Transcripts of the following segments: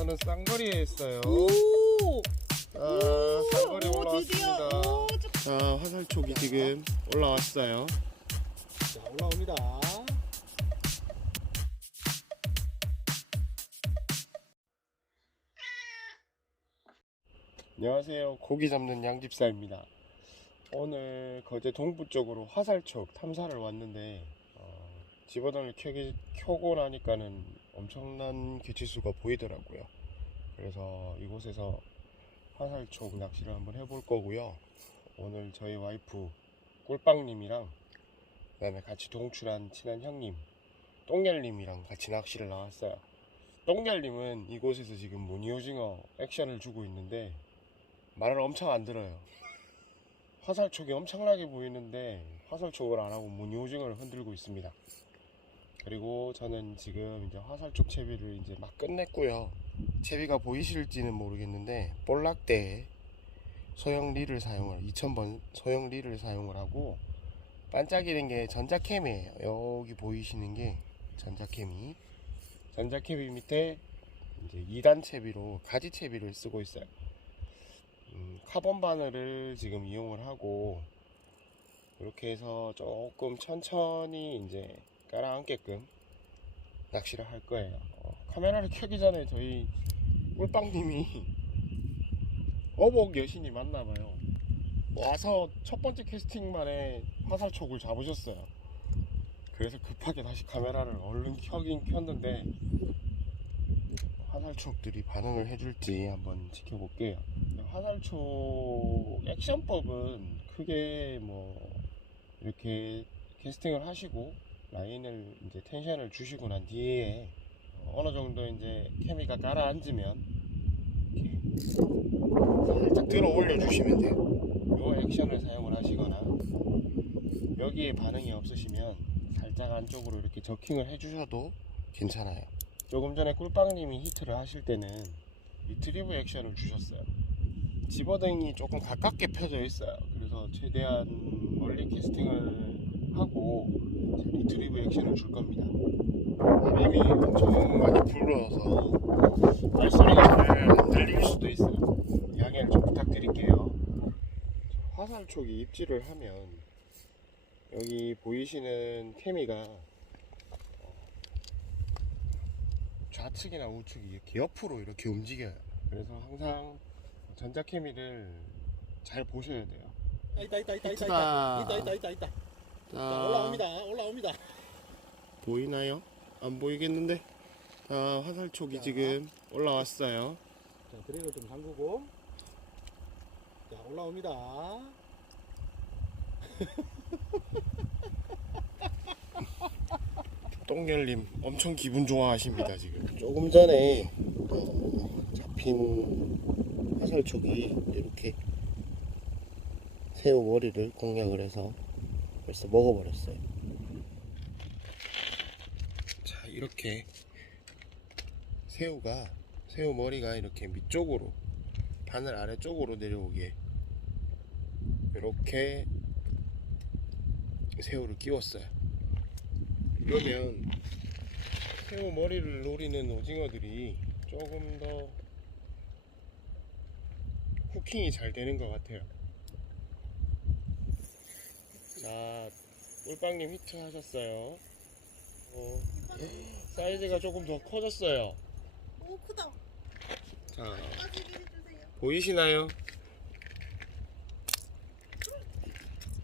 저는 쌍거리에 있어요. 오! 아, 쌍거리 오, 올라왔습니다. 드디어! 오, 저- 자, 화살촉이 지금 올라왔어요. 자, 올라옵니다. 안녕하세요. 고기 잡는 양집사입니다. 오늘 거제 동부 쪽으로 화살촉 탐사를 왔는데 어, 집어던을 켜기, 켜고 나니까는 엄청난 개체수가 보이더라고요. 그래서 이곳에서 화살촉 낚시를 한번 해볼 거고요. 오늘 저희 와이프 꿀빵님이랑 그다음에 같이 동출한 친한 형님 똥열님이랑 같이 낚시를 나왔어요. 똥열님은 이곳에서 지금 무늬오징어 액션을 주고 있는데 말을 엄청 안 들어요. 화살촉이 엄청나게 보이는데 화살촉을 안 하고 무늬오징어를 흔들고 있습니다. 그리고 저는 지금 이제 화살촉 채비를 이제 막 끝냈고요. 채비가 보이실지는 모르겠는데 볼락대에 소형 릴을 사용을 2000번 소형 릴을 사용을 하고 반짝이는 게 전자캠이에요. 여기 보이시는 게 전자캠이 전자캠이 밑에 이제 2단 채비로 가지 채비를 쓰고 있어요. 음, 카본 바늘을 지금 이용을 하고 이렇게 해서 조금 천천히 이제 깔아앉게끔 낚시를 할 거예요. 어, 카메라를 켜기 전에 저희 꿀빵님이 어복 여신이 맞나봐요. 와서 첫 번째 캐스팅만에 화살촉을 잡으셨어요. 그래서 급하게 다시 카메라를 얼른 켜긴 켰는데 화살촉들이 반응을 해줄지 한번 지켜볼게요. 화살촉 액션법은 크게 뭐 이렇게 캐스팅을 하시고 라인을 이제 텐션을 주시고 난 뒤에 어느 정도 이제 케미가 가라앉으면 이렇게 살짝 들어 올려 주시면 돼요. 요 액션을 사용을 하시거나 여기에 반응이 없으시면 살짝 안쪽으로 이렇게 저킹을 해주셔도 괜찮아요. 조금 전에 꿀빵님이 히트를 하실 때는 리트리브 액션을 주셨어요. 집어등이 조금 가깝게 펴져 있어요. 그래서 최대한 멀리 캐스팅을 하고 리트리브 액션을 줄 겁니다. 바람이 엄청 많이 불어서 발소리가 잘안 들릴 수도 있어요. 양해를 좀 부탁드릴게요. 화살촉이 입질을 하면 여기 보이시는 케미가 좌측이나 우측이 이렇게 옆으로 이렇게 움직여요. 그래서 항상 전자 케미를 잘 보셔야 돼요. 아, 있다, 있다, 있다, 있다, 히트다. 있다, 있다, 있다, 있다. 자, 자, 올라옵니다, 올라옵니다. 보이나요? 안 보이겠는데? 자, 화살촉이 자. 지금 올라왔어요. 자, 드랙을 좀 잠그고. 자, 올라옵니다. 똥열님 엄청 기분 좋아하십니다 지금. 조금 전에 어, 잡힌 화살촉이 이렇게 새우 머리를 공략을 해서 벌써 먹어버렸어요. 자 이렇게 새우가 새우 머리가 이렇게 밑쪽으로 바늘 아래쪽으로 내려오게 이렇게 새우를 끼웠어요. 그러면 새우 머리를 노리는 오징어들이 조금 더 후킹이 잘 되는 것 같아요. 자, 꿀빵님 히트 하셨어요. 어, 사이즈가 조금 더 커졌어요. 오 크다. 자, 해주세요. 보이시나요?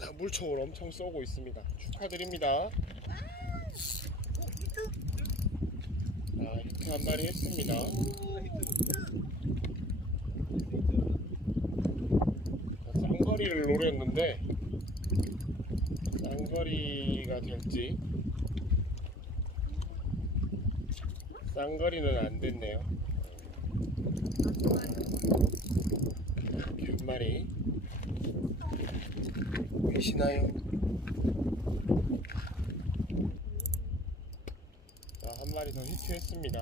자, 물총을 엄청 쏘고 있습니다. 축하드립니다. 오 히트. 자, 히트 한 마리 했습니다. 자, 쌍거리를 노렸는데 쌍거리가 될지 쌍거리는 안 됐네요. 마리 보이시나요? 자, 한 마리 더 히트했습니다.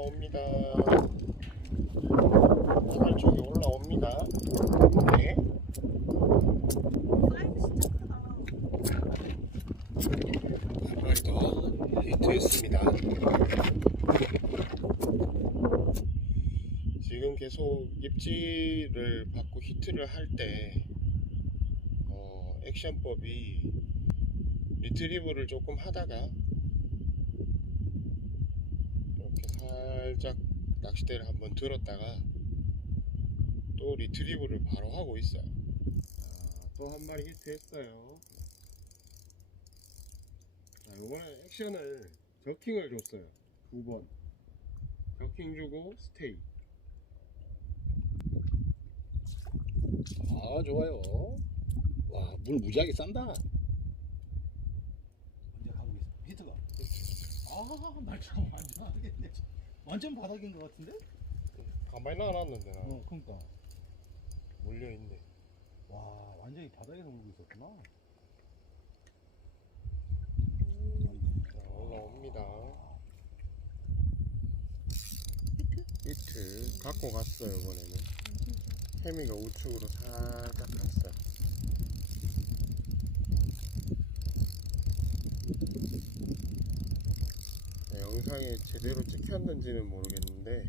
올라옵니다. 이발 쪽이 올라옵니다. 네. 이발 또한 히트했습니다. 지금 계속 입질을 받고 히트를 할때 어, 액션법이 리트리브를 조금 하다가 살짝 낚싯대를 한번 들었다가 또 리트리브를 바로 하고 있어요. 또한 마리 히트했어요. 자, 이번에 액션을 저킹을 줬어요. 두 번. 저킹 주고 스테이. 아 좋아요 와 물 무지하게 싼다 언제 가보겠습니다 히트가 아 말처럼 완전 안 되겠네 완전 바닥인 것 같은데? 가만히 놔놨는데 나 어 그니까 몰려있네. 와 완전히 바닥에서 물고 있었구나 자, 올라옵니다. 히트 갖고 갔어요 이번에는. 해미가 우측으로 살짝 갔어요. 네, 제대로 찍혔는지는 모르겠는데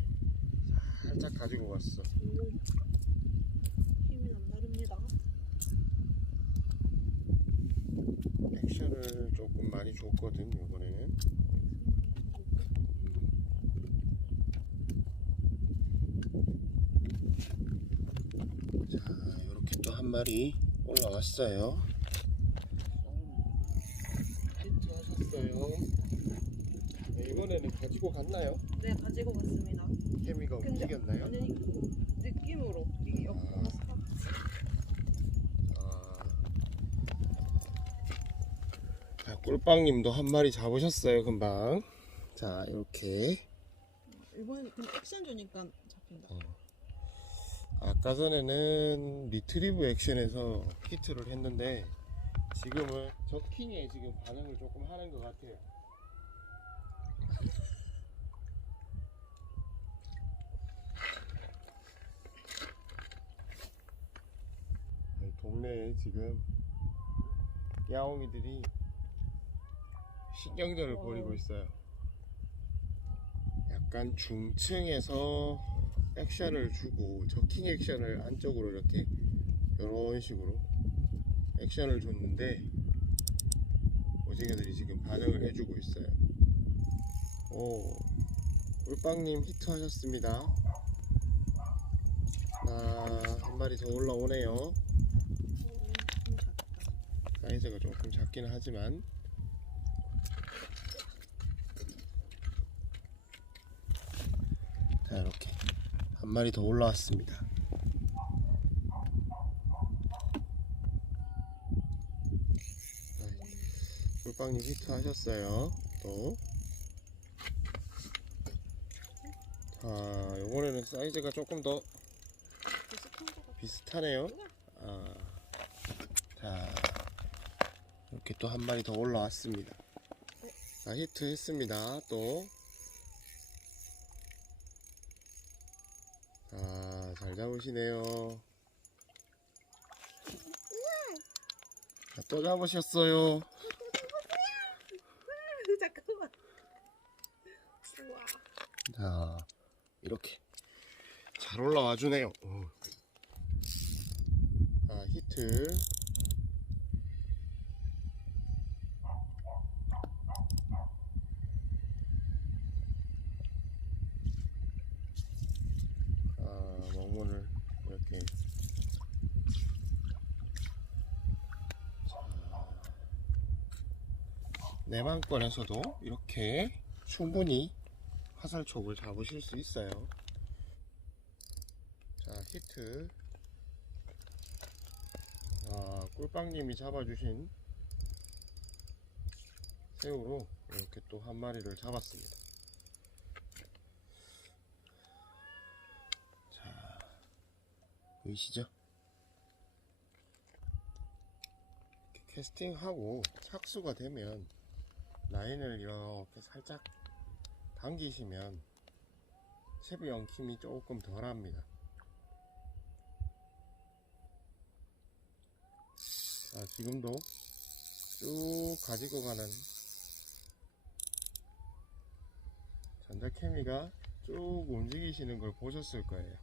살짝 가지고 갔어. 힘이 남다릅니다. 액션을 조금 많이 줬거든 이번에는. 자 이렇게 또 한 마리 올라왔어요. 히트 하셨어요. 네, 이번에는 가지고 갔나요? 네, 가지고 갔습니다. 케미가 근데 움직였나요? 아니, 느낌으로 이게 옆으로 싹. 아. 자, 꿀빵님도 한 마리 잡으셨어요, 금방. 자, 이렇게. 이번엔 그냥 액션 주니까 잡힌다. 아까 전에는 리트리브 액션에서 히트를 했는데, 지금은 저킹에 지금 반응을 조금 하는 것 같아요. 이 동네에 지금 야옹이들이 신경전을 벌이고 있어요. 약간 중층에서 액션을 주고 저킹 액션을 안쪽으로 이렇게 이런 식으로 액션을 줬는데 오징어들이 지금 반응을 해주고 있어요. 오, 꿀빵님 히트 하셨습니다. 아, 한 마리 더 올라오네요. 사이즈가 조금 작긴 하지만. 자 이렇게 한 마리 더 올라왔습니다. 네, 꿀빵님 히트 하셨어요 또. 자, 요번에는 사이즈가 조금 더. 비슷하네요. 아, 자, 이렇게 또 한 마리 더 올라왔습니다. 자, 히트 했습니다. 또. 자, 잘 잡으시네요. 자, 또 잡으셨어요. 잠깐만. 자, 이렇게 잘 올라와 주네요. 어. 아, 히트. 아, 먹물을 이렇게. 자, 내방권에서도 이렇게 충분히 화살촉을 잡으실 수 있어요. 자, 히트. 아, 꿀빵님이 잡아주신 새우로 이렇게 또 한 마리를 잡았습니다. 자, 보이시죠? 캐스팅하고 착수가 되면 라인을 이렇게 살짝 당기시면 세부 엉킴이 조금 덜합니다. 자, 지금도 쭉 가지고 가는 전자케미가 쭉 움직이시는 걸 보셨을 거예요.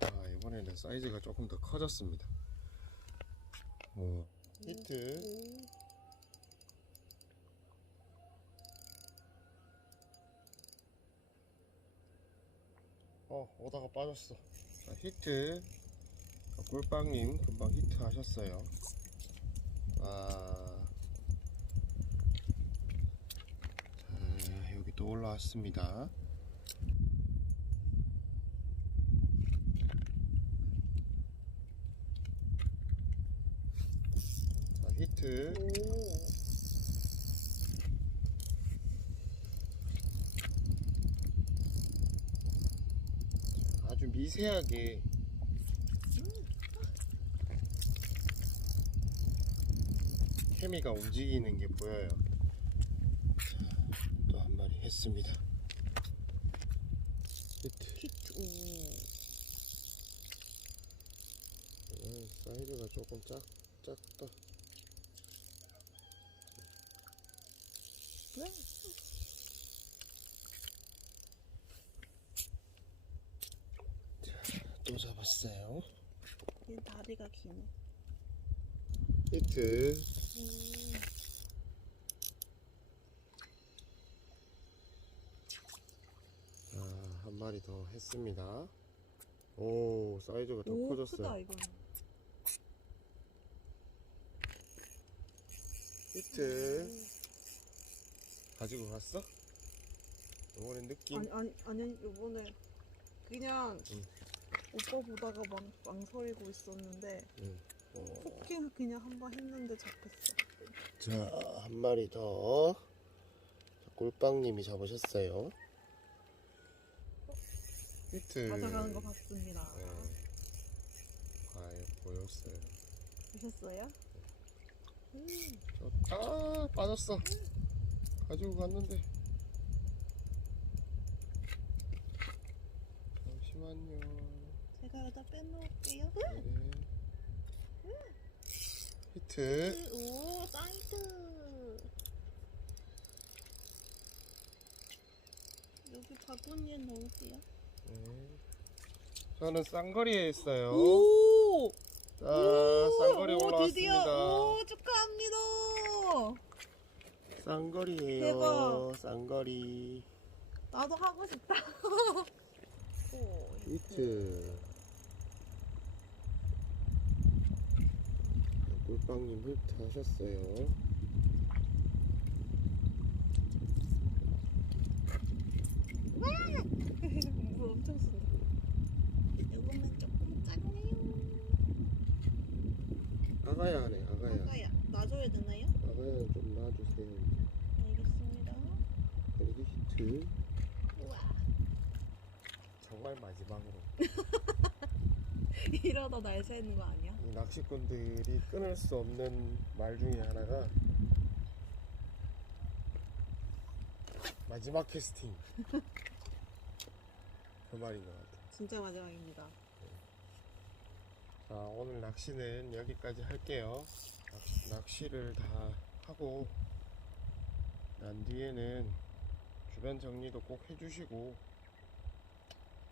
자 이번에는 사이즈가 조금 더 커졌습니다. 어, 히트. 어, 오다가 빠졌어. 자, 히트. 자, 꿀빵님 금방 히트 하셨어요. 아. 자, 여기 또 올라왔습니다. 자, 히트. 아주 미세하게 케미가 움직이는 게 보여요. 또 한 마리 했습니다. 히트. 오. 음, 사이즈가 조금 작, 작다. 왜? 또 잡았어요. 얘 다리가 기네. 히트. 음. 자, 한 마리 더 했습니다. 오, 사이즈가 더 오, 커졌어요. 크다 이거는. 히트. 가지고 갔어? 이번엔 느낌? 아니 아니 아니 이번에 그냥 응. 오빠 보다가 망, 망설이고 있었는데 응. 어, 포킹 그냥 한 번 했는데 잡혔어. 자, 한 마리 더. 자, 꿀빵님이 잡으셨어요. 히트. 가져가는 거 봤습니다. 네. 과연 보였어요. 보셨어요? 음, 저, 아, 빠졌어. 가지고 갔는데. 잠시만요. 제가 여기다 빼놓을게요. 네. 히트. 오, 사이드. 여기 바구니에 넣을게요. 네. 저는 쌍거리에 있어요. 오! 자, 쌍거리 오, 올라왔습니다. 드디어! 오, 축하합니다! 쌍거리에요. 대박. 쌍거리. 나도 하고 싶다. 오, 히트. 꿀빵님 히트 하셨어요. 물 엄청 쓴다. 요거는 조금 작네요. 아가야 하네, 아가야. 아가야, 놔줘야 되나요? 아가야 좀 놔주세요. 우와. 정말 마지막으로. 이러다 날 새는 거 아니야? 이 낚시꾼들이 끊을 수 없는 말 중에 하나가 마지막 캐스팅. 그 말인 것 같아. 진짜 마지막입니다. 자, 오늘 낚시는 여기까지 할게요. 낚시, 낚시를 다 하고 난 뒤에는 주변 정리도 꼭 해주시고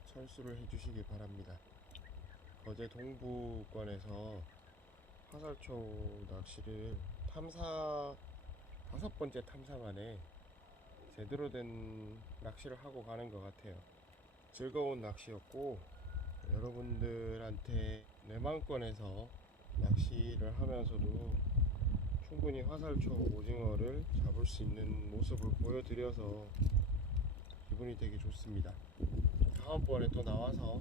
철수를 해주시기 바랍니다. 어제 동부권에서 화살초 낚시를 탐사 다섯 번째 탐사 만에 제대로 된 낚시를 하고 가는 것 같아요. 즐거운 낚시였고 여러분들한테 내 마음권에서 낚시를 하면서도 충분히 화살초 오징어를 잡을 수 있는 모습을 보여드려서 기분이 되게 좋습니다. 다음번에 또 나와서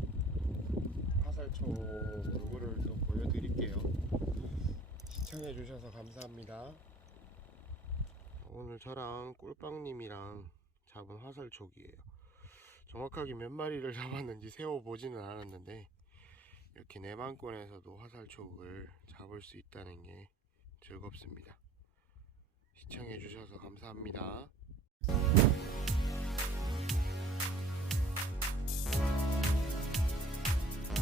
화살초 얼굴을 또 보여드릴게요. 시청해주셔서 감사합니다. 오늘 저랑 꿀빵님이랑 잡은 화살촉이에요. 정확하게 몇 마리를 잡았는지 세어보지는 않았는데 이렇게 내방권에서도 화살촉을 잡을 수 있다는 게 즐겁습니다. 시청해주셔서 감사합니다.